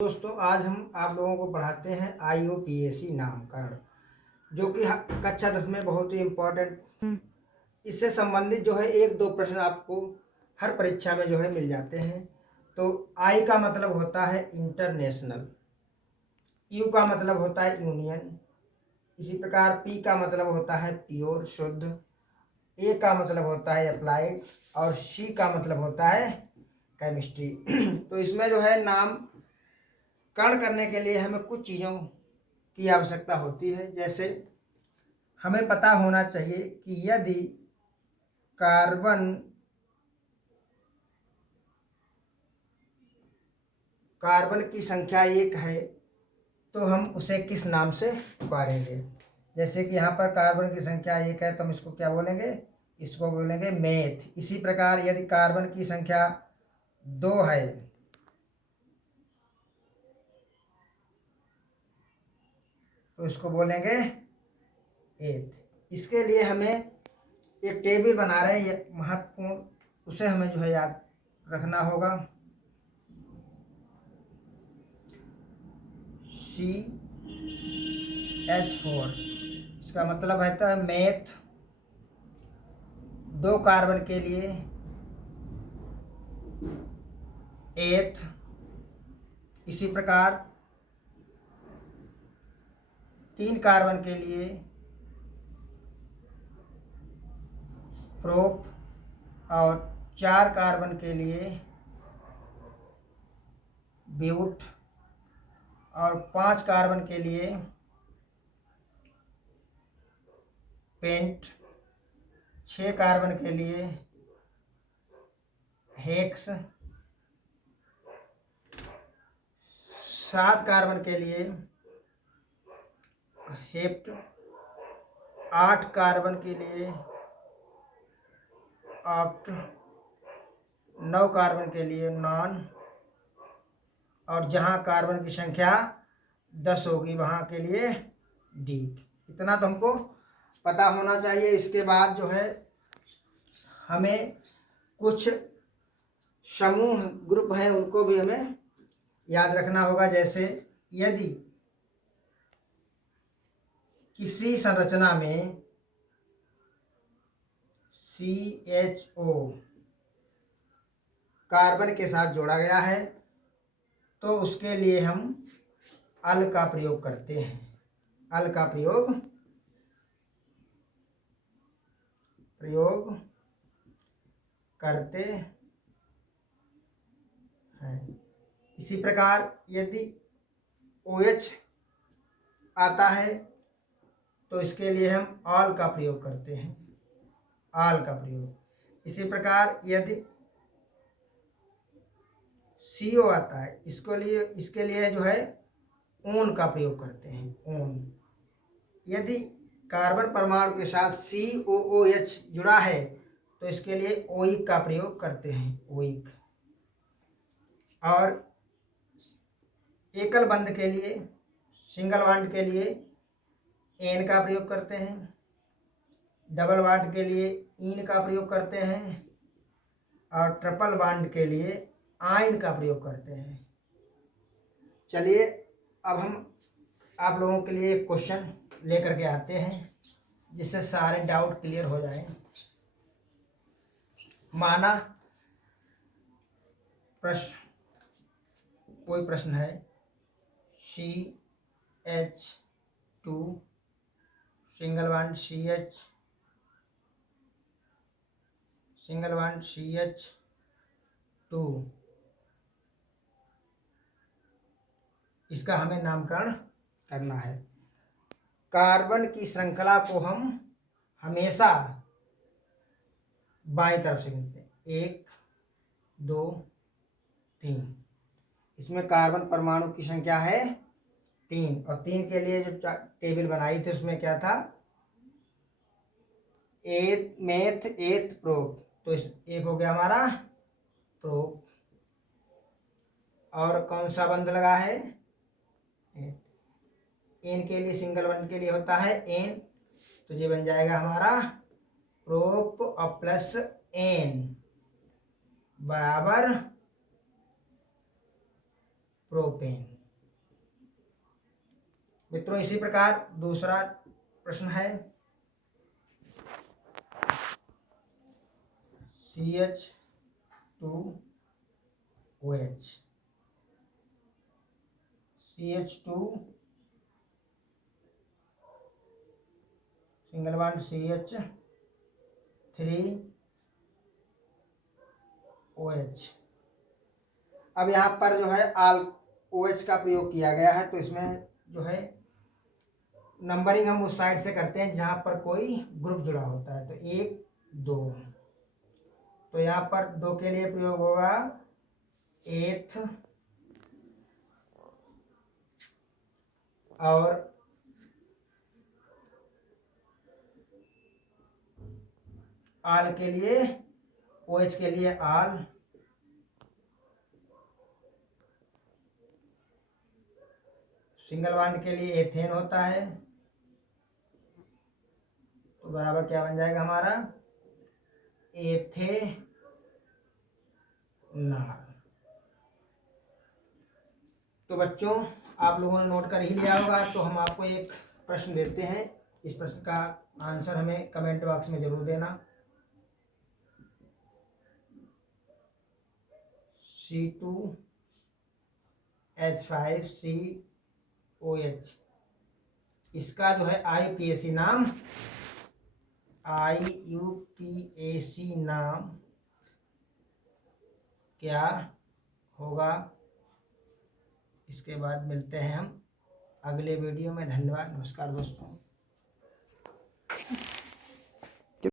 दोस्तों, आज हम आप लोगों को पढ़ाते हैं IUPAC नामकरण, जो कि कक्षा 10 में बहुत ही इम्पोर्टेंट। इससे संबंधित जो है एक दो प्रश्न आपको हर परीक्षा में जो है मिल जाते हैं। तो आई का मतलब होता है इंटरनेशनल, यू का मतलब होता है यूनियन, इसी प्रकार पी का मतलब होता है प्योर शुद्ध, ए का मतलब होता है अप्लाइड और सी का मतलब होता है केमिस्ट्री। तो इसमें जो है नामकरण करने के लिए हमें कुछ चीज़ों की आवश्यकता होती है। जैसे हमें पता होना चाहिए कि यदि कार्बन की संख्या 1 है तो हम उसे किस नाम से पुकारेंगे। जैसे कि यहाँ पर कार्बन की संख्या 1 है तो हम इसको क्या बोलेंगे, इसको बोलेंगे मेथ। इसी प्रकार यदि कार्बन की संख्या 2 है तो इसको बोलेंगे एथ। इसके लिए हमें एक टेबल बना रहे हैं, ये महत्वपूर्ण, उसे हमें जो है याद रखना होगा। CH4 इसका मतलब है तो मेथ, 2 कार्बन के लिए एथ। इसी प्रकार 3 कार्बन के लिए प्रोप और 4 कार्बन के लिए ब्यूट और 5 कार्बन के लिए पेंट, 6 कार्बन के लिए हेक्स, 7 कार्बन के लिए हेप्ट, 8 कार्बन के लिए ऑक्ट, 9 कार्बन के लिए नॉन, और जहाँ कार्बन की संख्या 10 होगी वहाँ के लिए डी। इतना तो हमको पता होना चाहिए। इसके बाद जो है हमें कुछ समूह ग्रुप हैं उनको भी हमें याद रखना होगा। जैसे यदि किसी संरचना में CHO कार्बन के साथ जोड़ा गया है तो उसके लिए हम अल का प्रयोग करते हैं। अल का प्रयोग करते हैं। इसी प्रकार यदि OH आता है तो इसके लिए हम ऑल का प्रयोग करते हैं, ऑल का प्रयोग। इसी प्रकार यदि CO आता है इसके लिए जो है ओन का प्रयोग करते हैं, ओन। यदि कार्बन परमाणु के साथ COOH जुड़ा है तो इसके लिए ओइक का प्रयोग करते हैं, ओइक। और एकल बंध के लिए, सिंगल बॉन्ड के लिए एन का प्रयोग करते हैं, डबल बॉन्ड के लिए इन का प्रयोग करते हैं और ट्रिपल बॉन्ड के लिए आयन का प्रयोग करते हैं। चलिए अब हम आप लोगों के लिए एक क्वेश्चन लेकर के आते हैं जिससे सारे डाउट क्लियर हो जाए। माना कोई प्रश्न है, CH2 single bond CH, single bond CH2, इसका हमें नामकरण करना है। कार्बन की श्रृंखला को हम हमेशा बाएं तरफ से गिनते हैं, 1 2 3। इसमें कार्बन परमाणु की संख्या है 3 और 3 के लिए जो टेबल बनाई थी उसमें क्या था, एथ मेथ एथ प्रोप। तो एक हो गया हमारा प्रोप। और कौन सा बंध लगा है, एन के लिए, सिंगल बंध के लिए होता है एन, तो ये बन जाएगा हमारा प्रोप और प्लस एन बराबर प्रोपेन। मित्रों इसी प्रकार दूसरा प्रश्न है CH2OH, CH2 single bond CH3OH। अब यहाँ पर जो है OH का प्रयोग किया गया है, तो इसमें जो है नंबरिंग हम उस साइड से करते हैं जहाँ पर कोई ग्रुप जुड़ा होता है। तो 1 2, तो यहाँ पर 2 के लिए प्रयोग होगा एथ और आल के लिए, OH के लिए आल, सिंगल बॉन्ड के लिए एथेन होता है। तो बराबर क्या बन जाएगा हमारा एथेनॉल। तो बच्चों आप लोगों ने नोट कर ही लिया होगा, तो हम आपको एक प्रश्न देते हैं। इस प्रश्न का आंसर हमें कमेंट बॉक्स में जरूर देना। C2H5COH, इसका जो है IUPAC नाम क्या होगा? इसके बाद मिलते हैं हम अगले वीडियो में। धन्यवाद, नमस्कार दोस्तों।